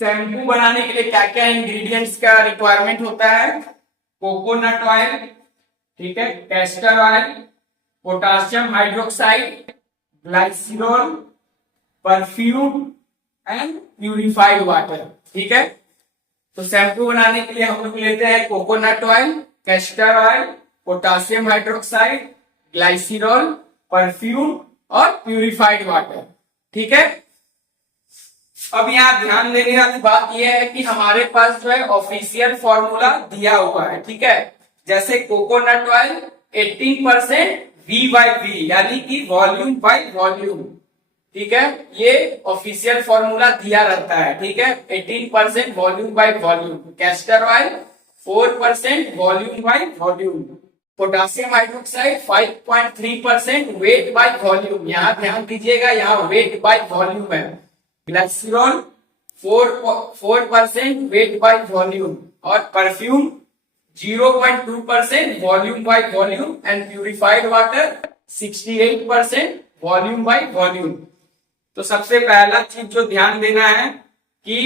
Shampoo बनाने के लिए क्या क्या इंग्रेडिएंट्स का रिक्वायरमेंट होता है? कोकोनट ऑयल, ठीक है, castor oil, potassium hydroxide, glycerol, perfume and purified water. ठीक है, तो शैम्पू बनाने के लिए हम लोग लेते हैं coconut oil, castor oil, potassium hydroxide, glycerol, perfume और प्यूरिफाइड वाटर। ठीक है, अब यहाँ ध्यान देने वाली बात यह है कि हमारे पास जो है ऑफिशियल फॉर्मूला दिया हुआ है। ठीक है, जैसे coconut oil 18% V by V, यानी कि वॉल्यूम बाई वॉल्यूम। ठीक है, ये ऑफिशियल फॉर्मूला दिया रहता है। ठीक है, 18% volume by volume. Castor oil 4% volume by volume. Potassium hydroxide 5.3% weight by volume. यहाँ ध्यान दीजिएगा, यहाँ वेट बाई वॉल्यूम है। ग्लाइसिरॉल 4% वेट बाई वॉल्यूम और perfume 0.2% volume by volume and purified water 68% volume by volume. तो सबसे पहला चीज जो ध्यान देना है कि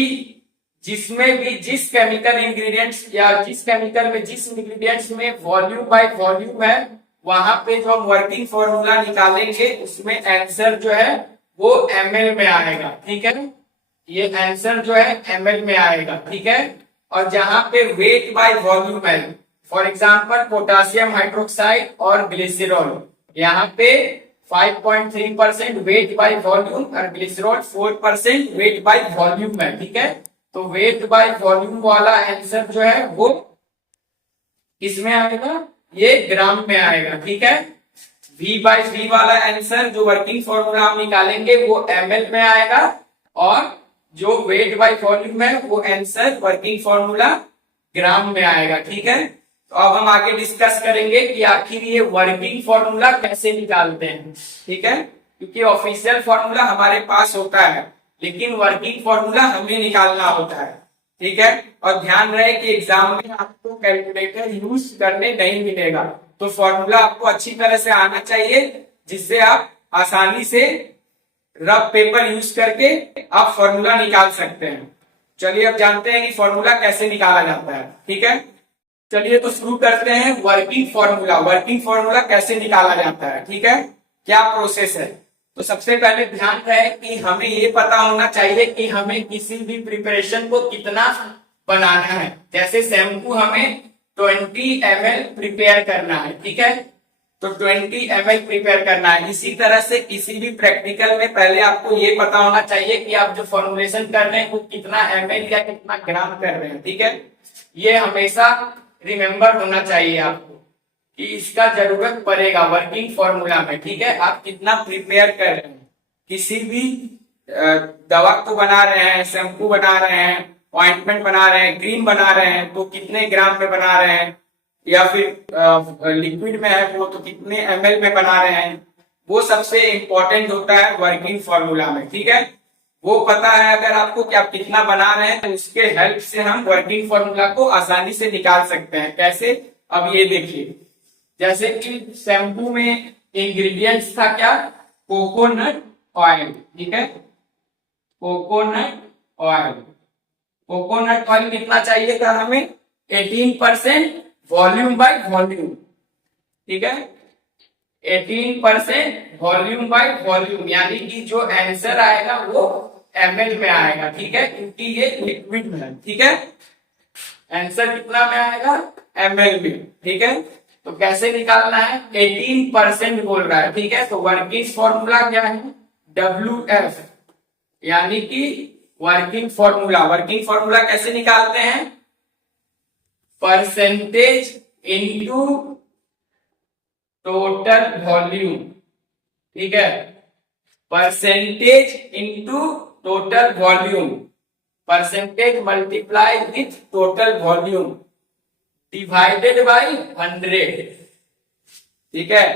जिसमें भी जिस केमिकल इंग्रेडिएंट्स या जिस केमिकल में जिस इंग्रेडिएंट्स में वॉल्यूम बाय वॉल्यूम है, वहां पे जो हम वर्किंग फॉर्मूला निकालेंगे उसमें आंसर जो है वो ml में आएगा। ठीक है, ये आंसर जो है ml में आएगा। ठीक है, और जहां पे वेट बाय वॉल्यूम है, फॉर एग्जांपल पोटासियम हाइड्रोक्साइड और ग्लिसरॉल, यहाँ पे 5.3% वेट बाय वॉल्यूम और ग्लिसरॉल 4% वेट बाय वॉल्यूम है। ठीक है, तो वेट बाय वॉल्यूम वाला आंसर जो है वो किसमें आएगा? ये ग्राम में आएगा। ठीक है, V बाई वी वाला आंसर जो वर्किंग फॉर्मूला हम निकालेंगे वो ml में आएगा और जो वेट बाय वॉल्यूम है वो आंसर वर्किंग फॉर्मूला ग्राम में आएगा। ठीक है, तो अब हम आगे डिस्कस करेंगे कि आखिर ये वर्किंग फॉर्मूला कैसे निकालते हैं। ठीक है, क्योंकि ऑफिशियल फॉर्मूला हमारे पास होता है लेकिन वर्किंग फॉर्मूला हमें निकालना होता है। ठीक है, और ध्यान रहे कि एग्जाम में आपको कैलकुलेटर यूज करने नहीं मिलेगा, तो फॉर्मूला आपको अच्छी तरह से आना चाहिए जिससे आप आसानी से रफ पेपर यूज करके आप फॉर्मूला निकाल सकते हैं। चलिए अब जानते हैं कि फॉर्मूला कैसे निकाला जाता है। ठीक है, चलिए तो शुरू करते हैं वर्किंग फॉर्मूला। वर्किंग फॉर्मूला कैसे निकाला जाता है, ठीक है, क्या प्रोसेस है। तो सबसे पहले ध्यान रहे कि हमें ये पता होना चाहिए कि हमें किसी भी प्रिपरेशन को कितना बनाना है। जैसे शैम्पू हमें 20 ml प्रिपेयर करना है। ठीक है, तो 20 ml प्रिपेयर करना है। इसी तरह से किसी भी प्रैक्टिकल में पहले आपको ये पता होना चाहिए कि आप जो फॉर्मुलेशन कर रहे हैं वो कितना ml या कितना ग्राम कर रहे हैं। ठीक है, ये हमेशा रिमेम्बर होना चाहिए आपको कि इसका जरूरत पड़ेगा वर्किंग फॉर्मूला में। ठीक है, आप कितना प्रिपेयर कर रहे हैं, किसी भी दवा को बना रहे हैं, शैम्पू बना रहे हैं, ऑइंटमेंट बना रहे हैं, क्रीम बना रहे हैं तो कितने ग्राम में बना रहे हैं, या फिर लिक्विड में है वो तो कितने ml में बना रहे हैं, वो सबसे इंपॉर्टेंट होता है वर्किंग फॉर्मूला में। ठीक है, वो पता है अगर आपको कि आप कितना बना रहे हैं तो उसके हेल्प से हम वर्किंग फॉर्मूला को आसानी से निकाल सकते हैं। कैसे, अब ये देखिए, जैसे कि शैम्पू में इंग्रेडिएंट्स था क्या? Coconut oil. ठीक है, कोकोनट ऑयल। कोकोनट ऑयल कितना चाहिए था हमें? 18% वॉल्यूम बाय वॉल्यूम। ठीक है, 18% वॉल्यूम बाय वॉल्यूम, यानी कि जो आंसर आएगा वो ml में आएगा। ठीक है, क्योंकि ये लिक्विड में है। ठीक है, आंसर कितना में आएगा? ml में। ठीक है, तो कैसे निकालना है? 18% बोल रहा है। ठीक है, तो वर्किंग फॉर्मूला क्या है? WF, यानी कि वर्किंग फॉर्मूला। वर्किंग फॉर्मूला कैसे निकालते हैं? Percentage into total volume. ठीक है, percentage into total volume, percentage multiply with total volume divided by 100। ठीक है,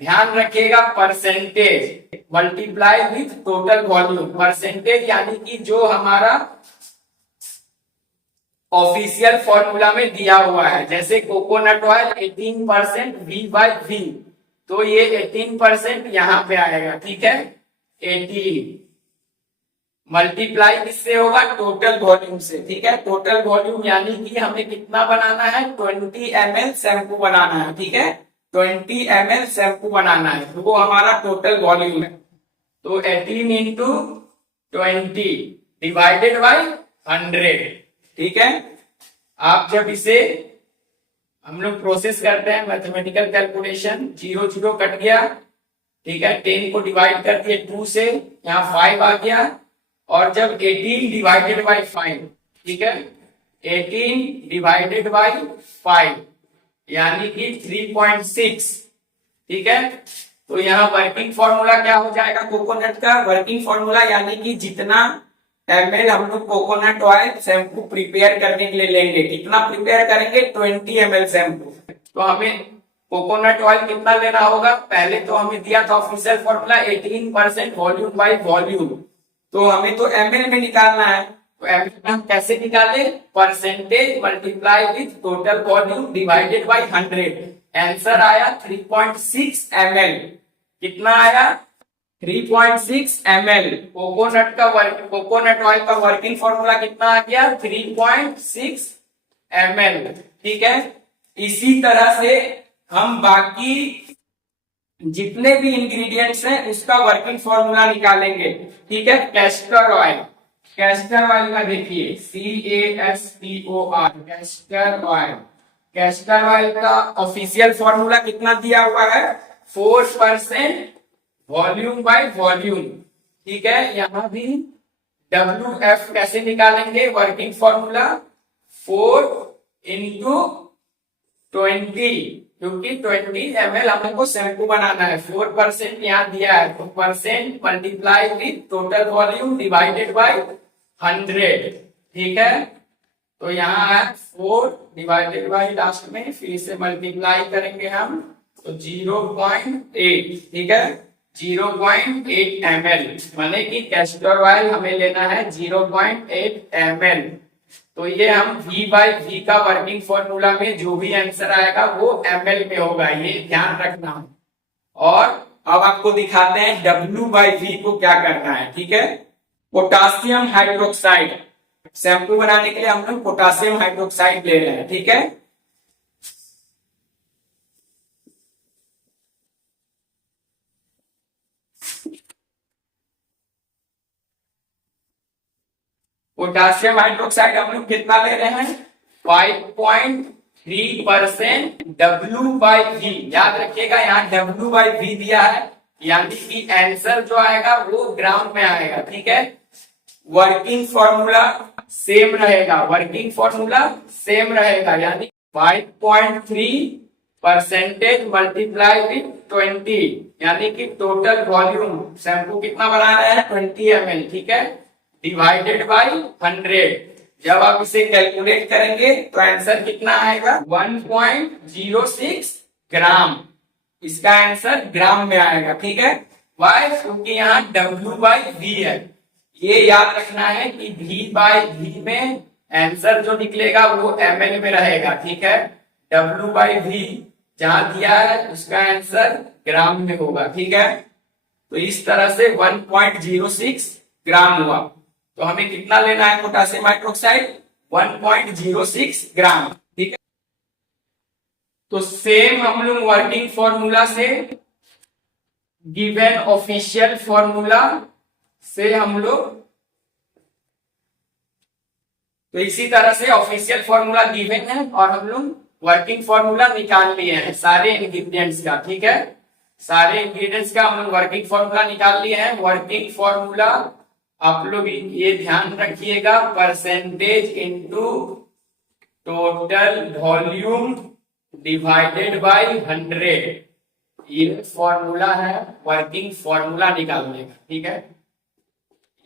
ध्यान रखिएगा, percentage multiply with total volume. Percentage यानी कि जो हमारा ऑफिशियल फॉर्मूला में दिया हुआ है, जैसे coconut oil 18% V by V, तो ये 18% यहां पे आएगा। ठीक है, 18 मल्टीप्लाई किससे होगा, टोटल वॉल्यूम से। ठीक है, टोटल वॉल्यूम यानी कि हमें कितना बनाना है, 20 ml शैम्पू बनाना है। ठीक है, 20 ml शैम्पू बनाना है, तो वो हमारा टोटल वॉल्यूम है। तो 18 इंटू 20 डिवाइडेड बाई 100। ठीक है, आप जब इसे हम लोग प्रोसेस करते हैं मैथमेटिकल कैलकुलेशन, 0 0 कट गया। ठीक है, 10 को डिवाइड कर दिए 2 से, यहाँ 5 आ गया। और जब 18 डिवाइडेड बाई 5, ठीक है, 18 डिवाइडेड बाई 5 यानी कि 3.6। ठीक है, तो यहाँ वर्किंग फॉर्मूला क्या हो जाएगा कोकोनट का, वर्किंग फॉर्मूला यानी कि जितना ml हम लोग कोकोनट ऑयल शैम्पू प्रिपेयर करने के लिए लेंगे, कितना प्रिपेयर करेंगे, 20 ml शैम्पू। तो हमें कोकोनट ऑयल कितना लेना होगा, पहले तो हमें दिया था official formula 18% volume by volume, तो हमें तो ml में निकालना है। तो ml में हम कैसे निकाले, percentage multiply with total volume divided by 100। Answer आया 3.6 ml। कितना आया, 3.6 ml। कोकोनट ऑयल का वर्किंग फॉर्मूला कितना आ गया, 3.6 ml। ठीक है, इसी तरह से हम बाकी जितने भी इंग्रेडिएंट्स हैं उसका वर्किंग फॉर्मूला निकालेंगे। ठीक है, कैस्टर ऑयल, कैस्टर ऑयल का देखिए CASTOR, castor oil. Castor oil का ऑफिशियल फॉर्मूला कितना दिया हुआ है, 4% वॉल्यूम बाय वॉल्यूम। ठीक है, यहां भी WF कैसे निकालेंगे, वर्किंग फॉर्मूला 4 इंटू 20, क्योंकि 20 ml हमको शैम्पू बनाना है, 4% यहाँ दिया है, तो percent multiply with total volume divided by 100। ठीक है, तो यहाँ है 4 डिवाइडेड बाय लास्ट में, फिर से मल्टीप्लाई करेंगे हम, तो 0.8। ठीक है, 0.8 ml, माने कि कैस्टर ऑयल हमें लेना है 0.8 ml। तो ये हम V बाई V का वर्किंग फॉर्मूला में जो भी आंसर आएगा वो ml में होगा, ये ध्यान रखना। और अब आपको दिखाते हैं W बाई V को क्या करना है। ठीक है, पोटासियम हाइड्रोक्साइड, शैम्पू बनाने के लिए हम लोग पोटासियम हाइड्रोक्साइड ले रहे हैं। ठीक है, पोटासियम हाइड्रोक्साइड हम लोग कितना ले रहे हैं, 5.3% W बाई V। याद रखिएगा यहाँ W बाई V दिया है, यानी कि आंसर जो आएगा वो ग्राम में आएगा। ठीक है, वर्किंग फॉर्मूला सेम रहेगा, वर्किंग फॉर्मूला सेम रहेगा, यानी 5.3% मल्टीप्लाई विथ 20, यानी कि टोटल वॉल्यूम शैम्पू कितना बना रहे हैं, 20 ml। ठीक है, डिवाइडेड बाई 100। जब आप इसे कैलकुलेट करेंगे तो आंसर कितना आएगा, 1.06 ग्राम। इसका आंसर ग्राम में आएगा। ठीक है, वाई, क्योंकि यहाँ W बाई V है। ये याद रखना है कि V बाई V में आंसर जो निकलेगा वो ml में रहेगा। ठीक है, W बाई V जहां दिया है उसका आंसर ग्राम में होगा। ठीक है, तो इस तरह से 1.06 ग्राम हुआ। तो हमें कितना लेना है पोटासियम हाइड्रोक्साइड, 1.06 ग्राम। ठीक है, तो सेम हम लोग वर्किंग फॉर्मूला से, गिवन ऑफिशियल फॉर्मूला से हम लोग, तो इसी तरह से ऑफिशियल फॉर्मूला गिवन है और हम लोग वर्किंग फॉर्मूला निकाल लिए हैं सारे इंग्रेडिएंट्स का। ठीक है, सारे इंग्रेडिएंट्स का हम लोग वर्किंग फॉर्मूला निकाल लिए हैं। वर्किंग फॉर्मूला आप लोग ये ध्यान रखिएगा, percentage into total volume divided by 100, ये फॉर्मूला है वर्किंग फॉर्मूला निकालने का। ठीक है,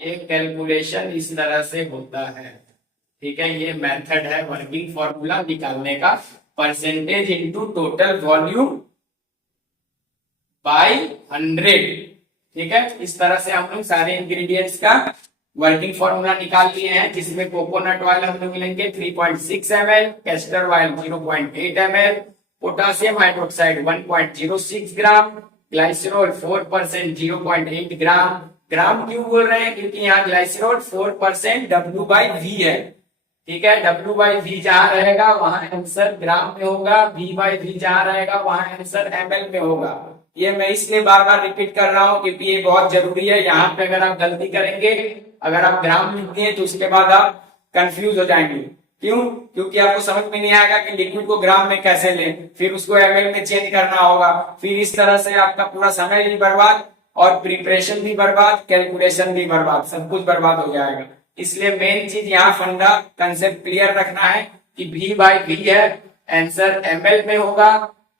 ये कैलकुलेशन इस तरह से होता है। ठीक है, ये मेथड है वर्किंग फॉर्मूला निकालने का, percentage into total volume by 100। ठीक है, इस तरह से हम लोग सारे इंग्रेडिएंट्स का वर्किंग फॉर्मूला निकाल लिए हैं, जिसमें कोकोनट ऑयल हम लोग मिलेंगे 3.6 ml, castor oil 0.8 ml, potassium hydroxide 1.06 ग्राम, ग्लाइसरॉल 4% 0.8 ग्राम। ग्राम क्यों बोल रहे हैं? क्योंकि यहाँ ग्लाइसरॉल 4% W/V है। ठीक है, W/V जहां रहेगा वहां आंसर ग्राम में होगा, V/V जहां रहेगा वहां आंसर ml में होगा। ये मैं इसलिए बार बार रिपीट कर रहा हूं क्योंकि ये बहुत जरूरी है। यहाँ पे अगर आप गलती करेंगे, अगर आप ग्राम लिख दिए तो उसके बाद आप कंफ्यूज हो जाएंगे। क्यों? क्योंकि आपको समझ में नहीं आएगा कि लिक्विड को ग्राम में कैसे लें, फिर उसको ml में चेंज करना होगा, फिर इस तरह से आपका पूरा समय भी बर्बाद और प्रिपरेशन भी बर्बाद, कैलकुलेशन भी बर्बाद, सब कुछ बर्बाद हो जाएगा। इसलिए मेन चीज यहाँ फंडा कंसेप्ट क्लियर रखना है कि V/V है, आंसर ml में होगा,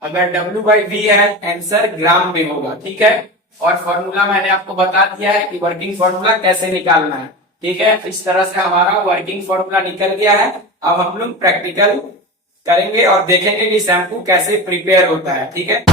अगर W/V है आंसर ग्राम में होगा। ठीक है, और फॉर्मूला मैंने आपको बता दिया है कि वर्किंग फॉर्मूला कैसे निकालना है। ठीक है, इस तरह से हमारा वर्किंग फॉर्मूला निकल गया है। अब हम लोग प्रैक्टिकल करेंगे और देखेंगे कि शैम्पू कैसे प्रिपेयर होता है। ठीक है।